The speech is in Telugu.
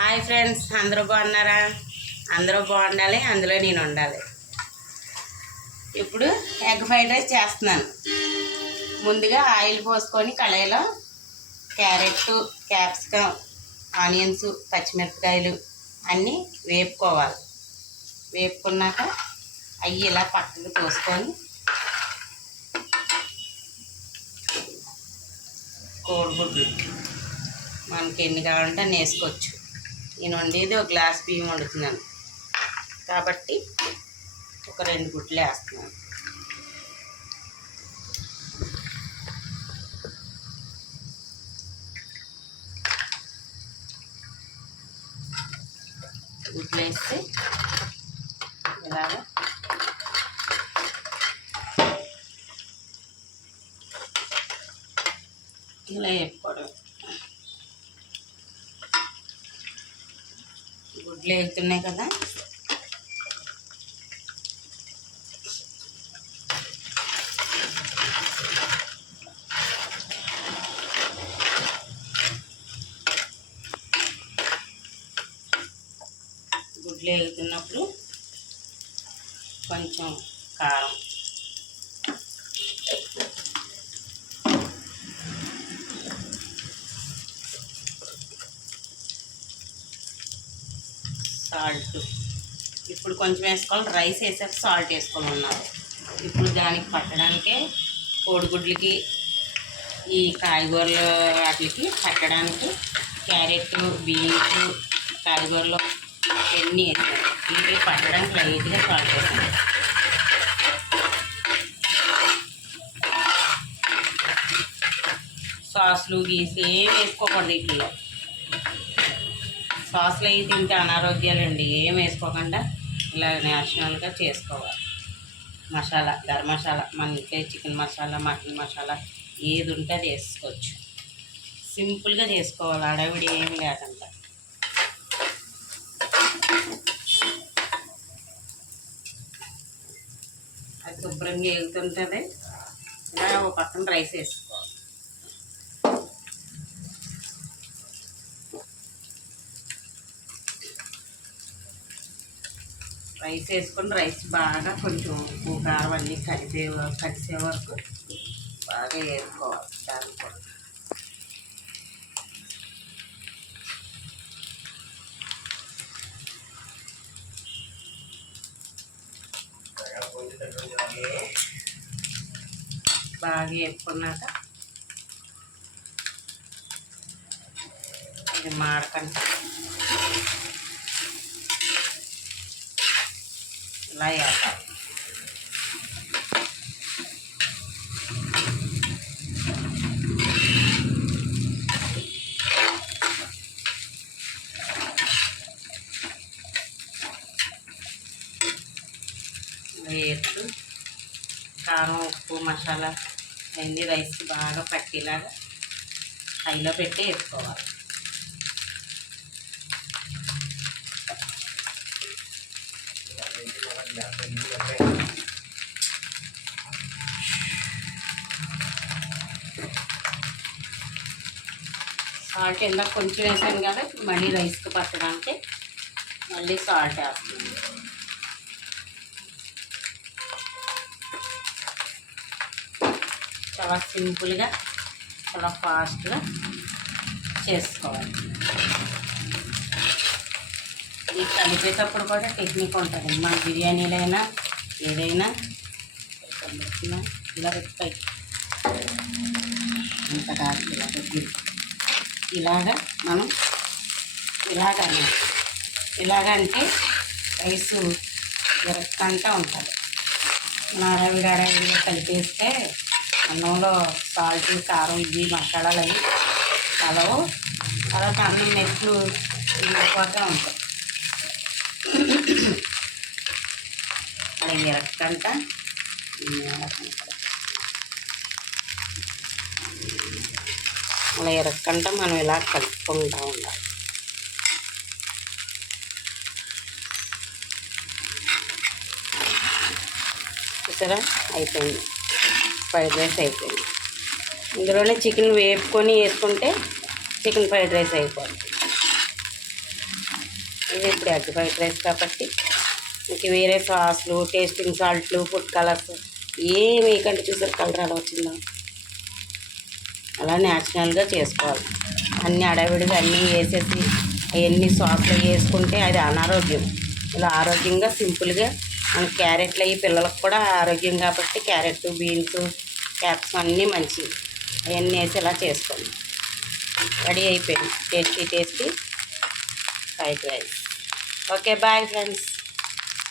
హాయ్ ఫ్రెండ్స్, అందరూ బాగున్నారా? అందరూ బాగుండాలి, అందులో నేను ఉండాలి. ఇప్పుడు ఎగ్ ఫ్రైడ్ రైస్ చేస్తున్నాను. ముందుగా ఆయిల్ పోసుకొని కళాయిలో క్యారెట్, క్యాప్సికమ్, ఆనియన్స్, పచ్చిమిరపకాయలు అన్నీ వేపుకోవాలి. వేపుకున్నాక అవి ఇలా పక్కకు తోసుకొని కోడిగుడ్లు మనకి ఎన్ని కావాలంటే అన్ని వేసుకోవచ్చు. నేను వండేది ఒక గ్లాస్ బియ్యం వండుతున్నాను కాబట్టి ఒక 2 గుడ్లు వేస్తున్నాను. గుడ్లు వేస్తే ఇలాగా ఇలా వేపుకోవడం. గుడ్లు వేగుతున్నాయి కదా, గుడ్లు వేగుతున్నప్పుడు కొంచెం కారం, సాల్ట్ ఇప్పుడు కొంచెం వేసుకోవాలి. రైస్ వేసాక సాల్ట్ వేసుకోమన్నారు. ఇప్పుడు దానికి పట్టడానికే కోడిగుడ్లకి ఈ కాయగూరలు వాటికి పట్టడానికి క్యారెట్, బీన్స్, కాయగూరలు ఎన్ని వేసాను. ఇవి పట్టడానికి లైట్గా సాల్ట్ వేసాను. సాసులు గీసి ఏం వేసుకోకూడదు. వీటిలో సాసులు అవి తింటే అనారోగ్యాలండి. ఏం వేసుకోకుండా ఇలా నేచురల్గా చేసుకోవాలి. మసాలా, గరం మసాలా, మన ఇంట్లో చికెన్ మసాలా, మటన్ మసాలా ఏది ఉంటే అది వేసుకోవచ్చు. సింపుల్గా చేసుకోవాలి, అడవిడి ఏమి లేకుండా. అది శుభ్రంగా వేగుతుంటుంది. ఇలా ఒక పక్కన రైస్ వేసుకోవాలి. రైస్ వేసుకొని రైస్ బాగా కొంచెం ఉప్పు కారం అన్నీ కలిసే వరకు బాగా వేసుకోవాలి. దాన్ని కూడా బాగా వేసుకున్నాక ఇది మాడకండి ఇలా వేయాలి. వేస్తూ కారం, ఉప్పు, మసాలా అన్నీ రైస్కి బాగా పట్టేలాగా హైలో పెట్టి వేసుకోవాలి. సాల్ట్ ఇందాక కొంచెం వేసాను కదా, మళ్ళీ రైస్కి పట్టడానికి మళ్ళీ సాల్ట్ వేస్తుంది. చాలా సింపుల్గా, చాలా ఫాస్ట్గా చేసుకోవాలి. ఇది కలిపేటప్పుడు కూడా టెక్నిక్ ఉంటుంది. మన బిర్యానీలైనా ఏదైనా ఇలా పెట్టుకోవాలి. అంత కాదు, ఇలా పెట్టి ఇలాగా మనం ఇలాగంటే రైసు ఎరక్కంతా ఉంటుంది. అడవిడిగా కలిపేస్తే అన్నంలో సాల్ట్, కారం, ఇవి మసాలాలు అవి కలవు. తర్వాత అన్నం మెట్లు వెళ్ళిపోతూ ఉంటాయి. అలా ఎరక్కంట అలా ఎరక్కంట మనం ఇలా కలుపుకుంటూ ఉండాలి. చూసారా, అయిపోయింది. ఫ్రైడ్ రైస్ అయిపోయింది. ఇందులోనే చికెన్ వేపుకొని వేసుకుంటే చికెన్ ఫ్రైడ్ రైస్ అయిపోతుంది. ఇది ఇప్పుడు ఎగ్ ఫ్రైడ్ రైస్ కాబట్టి ఇంక వేరే సాస్లు టేస్టింగ్ సాల్ట్లు ఫుడ్ కలర్స్ ఏమి వేయకండి. చూసారు కలర్ అలా వచ్చిందా? అలా న్యాచురల్గా చేసుకోవాలి. అన్నీ అడవిడిగా అన్నీ వేసేసి అవన్నీ సాస్లు వేసుకుంటే అది అనారోగ్యం. ఇలా ఆరోగ్యంగా సింపుల్గా మన క్యారెట్లు అవి పిల్లలకు కూడా ఆరోగ్యం కాబట్టి క్యారెట్ బీన్స్ క్యాప్సికం అన్నీ మంచివి. అవన్నీ వేసి ఇలా చేసుకోండి. రెడీ అయిపోయింది tasty fried rice. Okay bye friends.